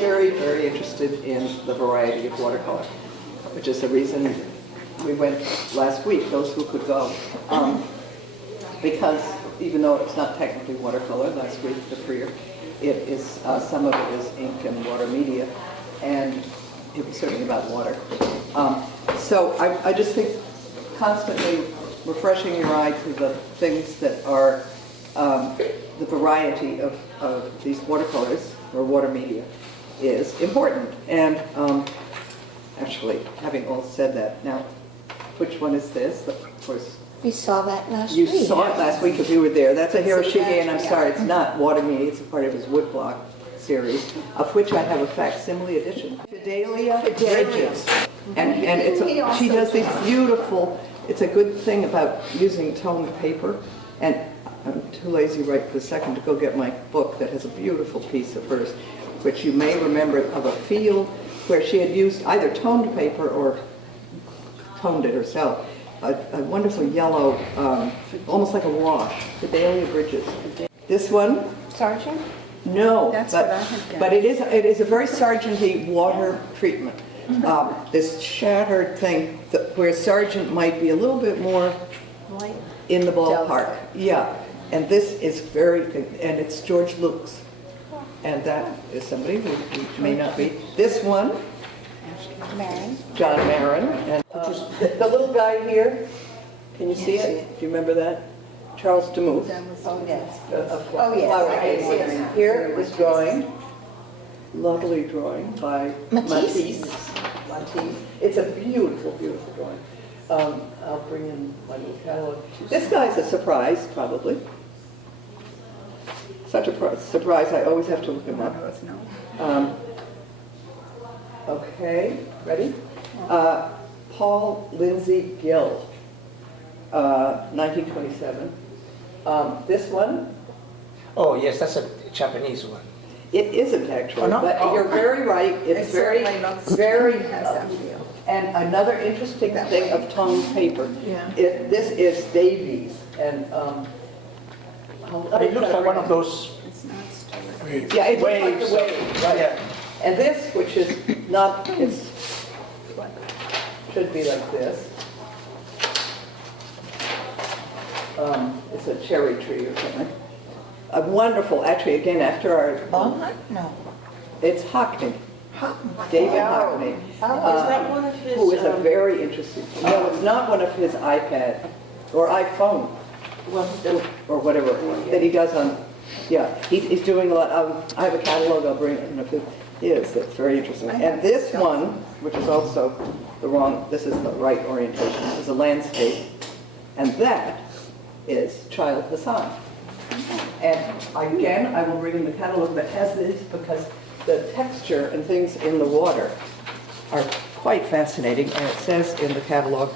very, very interested in the variety of watercolor, which is the reason we went last week, those who could go. Because even though it's not technically watercolor, last week, the freer, it is, some of it is ink and water media, and it was certainly about water. So I just think constantly refreshing your eye to the things that are the variety of these watercolors or water media is important. And actually, having all said that, now, which one is this? Of course, We saw that last you week. saw it last week if you were there. That's a Hiroshige, and I'm sorry, it's not water media. It's a part of his woodblock series, of which I have a facsimile edition. Fidelia Bridges. And it's she does these beautiful, it's a good thing about using toned paper, and I'm too lazy right this second to go get my book that has a beautiful piece of hers, which you may remember of a field where she had used either toned paper or toned it herself. A wonderful yellow, almost like a wash, Fidelia Bridges. This one? Sergeant? No, That's what I had guessed. but it is a very Sargent-y water treatment. This shattered thing where Sargent might be a little bit more Light. in the ballpark. Yeah, and this is very good, and it's George Luke's. And that is somebody who may not be. This one, Mary? John Marin, and the little guy here, can you see it? Do you remember that? Charles Demuth. Oh, yes. Oh, yes. yes. Here is drawing, lovely drawing by Matisse. Matisse. It's a beautiful, beautiful drawing. I'll bring in my little catalog. This guy's a surprise, probably. Such a surprise, I always have to look him up. Okay, ready? Paul Lindsay Gill, 1927. This one, Oh, yes, that's a Japanese one. it isn't actually, Oh, no? but Oh. you're very right. It's very, very, has that feel. and another interesting thing of toned paper. Yeah. This is Davies, and But it looks like one of those It's not stellar. yeah, it looks like waves. the wave, right? Yeah. And this, which is not, should be like this. It's a cherry tree or something. A wonderful, actually, again, after our, Walnut? No. it's Hockney, David Hockney. Is that one of his? Who is a very interesting, no, it's not one of his iPad or iPhone, or whatever, that he does on, yeah, he's doing a lot. I have a catalog, I'll bring it, and if it is, that's very interesting. And this one, which is also this is the right orientation, is a landscape, and that is Child Hassan. And again, I will bring in the catalog that has this because the texture and things in the water are quite fascinating. And it says in the catalog,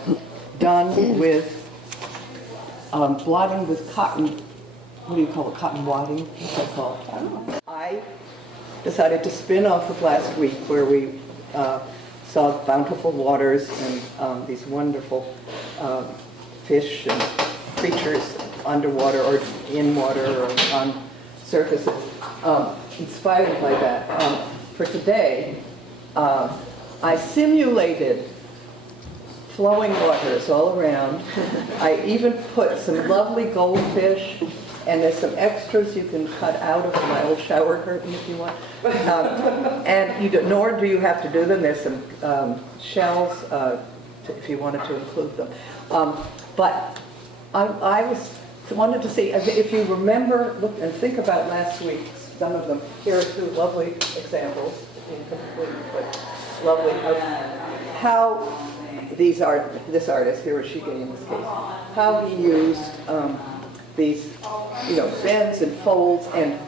done with blotting with cotton, what do you call it, cotton wadding? What's that called? I decided to spin off of last week where we saw bountiful waters and these wonderful fish and creatures underwater or in water or on surfaces, inspired by that. For today, I simulated flowing waters all around. I even put some lovely goldfish, and there's some extras you can cut out of my old shower curtain if you want. And nor do you have to do them. There's some shells if you wanted to include them. But I wanted to see, if you remember, look and think about last week's, some of them. Here are two lovely examples, incomplete, but lovely, of how this artist, Hiroshige in this case, how he used these, bends and folds and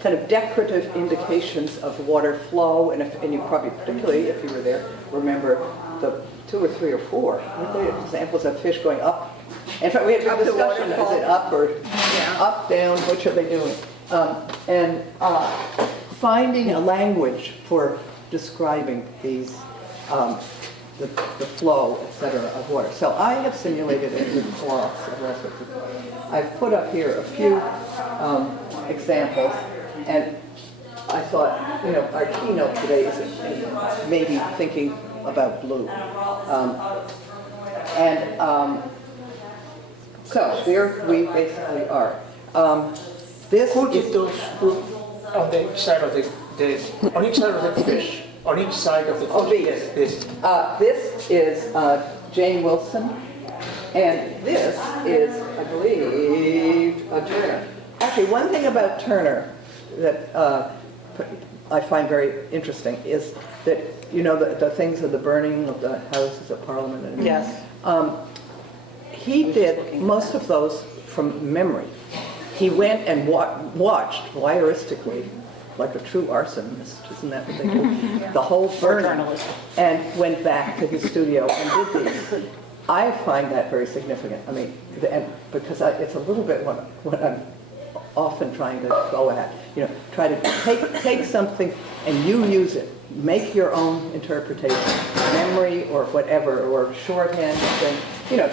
kind of decorative indications of water flow, and you probably, particularly if you were there, remember the 2 or 3 or 4, weren't they, examples of fish going up? In fact, we had a discussion, is it up or up, down, which are they doing? And finding a language for describing these, the flow, et cetera, of water. So I have simulated it with cloths and recipes. I've put up here a few examples, and I thought, our keynote today is maybe thinking about blue. So there we basically are. This Who did is, those group on the side of on each side of the fish, on each side of the fish? Oh, these. Yes, this. this is Jane Wilson, and this is, I believe, Turner. Actually, one thing about Turner that I find very interesting is that, the things of the burning of the Houses of Parliament. And, Yes. he did most of those from memory. He went and watched voyeuristically, like a true arsonist, isn't that what they do? The whole burning, and went back to his studio and did these. I find that very significant. I mean, because it's a little bit what I'm often trying to go at. Try to take something and you use it. Make your own interpretation, memory or whatever, or shorthand thing.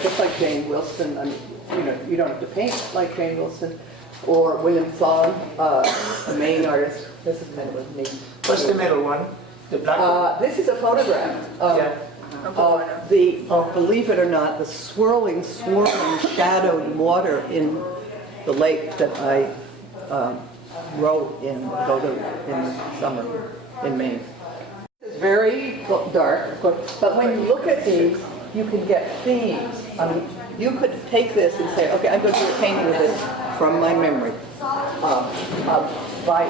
Just like Jane Wilson. I mean, you don't have to paint like Jane Wilson or William Song, the main artist. This is kind of a neat. What's the middle one? The black one? This is a photograph of the, believe it or not, the swirling, shadowed water in the lake that I wrote in the summer in Maine. It's very dark, but when you look at these, you can get themes. I mean, you could take this and say, okay, I'm going to do a painting with this from my memory. By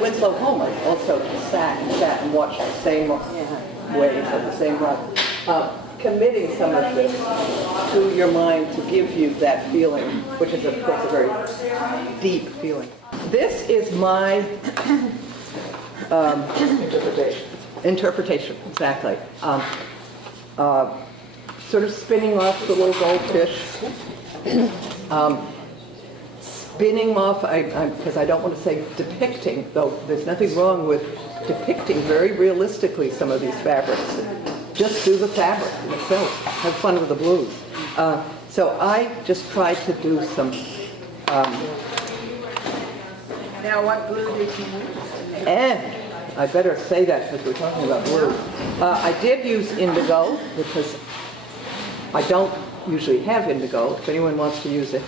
Winslow Homer also sat and watched the same waves of the same rock. Committing some of this to your mind to give you that feeling, which is of course a very deep feeling. This is my interpretation, exactly. Sort of spinning off the little goldfish. Spinning off, because I don't want to say depicting, though there's nothing wrong with depicting very realistically some of these fabrics. Just do the fabric itself. Have fun with the blues. So I just tried to do some... Now, what glue did you use? And I better say that because we're talking about blue. I did use indigo because I don't usually have indigo, if anyone wants to use it.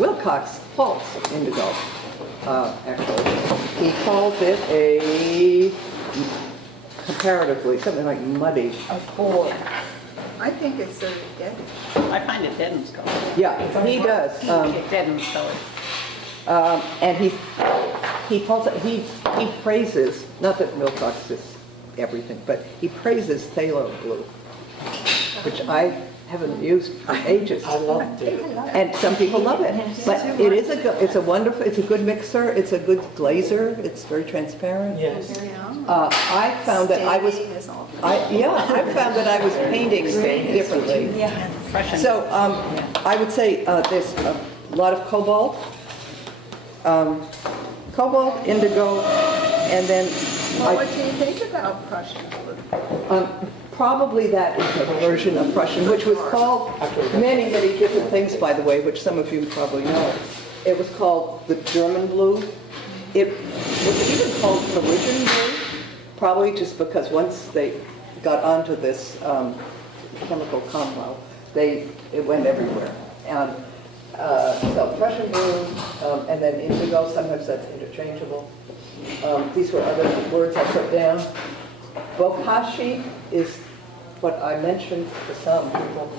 Wilcox faults indigo, actually. He calls it a, comparatively, something like muddy. A four. I think it's a dead. I find it deadens color. Yeah, he does. It deadens color. And he praises, not that Wilcox is everything, but he praises phthalo blue, which I haven't used for ages. I love it. And some people love it. But it's a good mixer, it's a good glazer, it's very transparent. Yes. I found that I was painting differently. Yeah. So I would say there's a lot of cobalt, indigo, and then Well, what do you think about Prussian blue? probably that is a version of Prussian, which was called many, many different things, by the way, which some of you probably know. It was called the German blue. It was even called Parisian blue, probably just because once they got onto this chemical compound, it went everywhere. And so Prussian blue, and then indigo, sometimes that's interchangeable. These were other words I put down. Bokashi is what I mentioned to some people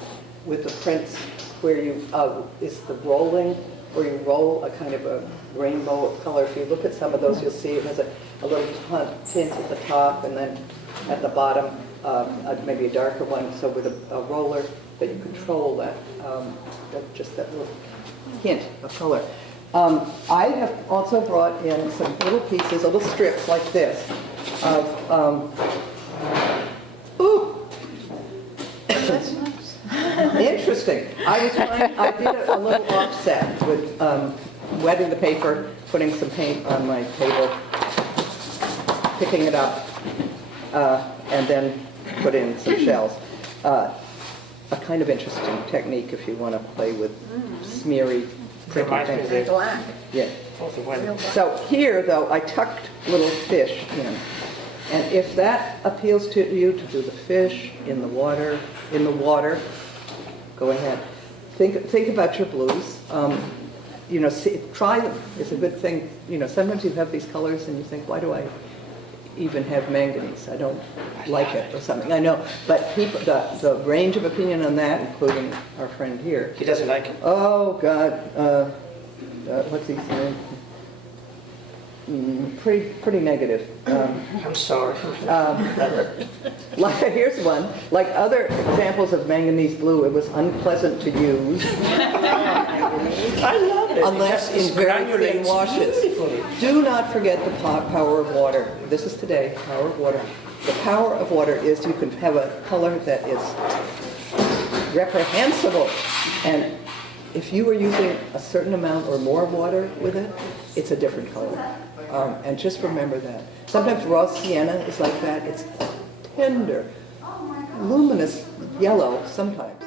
with the prints where you, is the rolling, where you roll a kind of a rainbow of color. If you look at some of those, you'll see it has a little tint at the top and then at the bottom, maybe a darker one. So with a roller that you control that, just that little hint of color. I have also brought in some little pieces, little strips like this of, interesting. I did a little offset with wetting the paper, putting some paint on my table, picking it up, and then put in some shells. A kind of interesting technique if you want to play with smeary pretty Reminds me of things. the, Black. Yeah. of the one. So here, though, I tucked little fish in. And if that appeals to you, to do the fish in the water, go ahead. Think about your blues. You know, try them. It's a good thing. You know, sometimes you have these colors and you think, why do I even have manganese? I don't like it or something. I know, but people, the range of opinion on that, including our friend here. He doesn't like it. Oh God, what's his name? Pretty negative. I'm sorry. Like, here's one. Like other examples of manganese blue, it was unpleasant to use I love it. unless in very thin granulates washes. beautifully. Do not forget the power of water. This is today, power of water. The power of water is you can have a color that is reprehensible. And if you were using a certain amount or more water with it, it's a different color. And just remember that. Sometimes raw sienna is like that. It's tender, luminous yellow sometimes.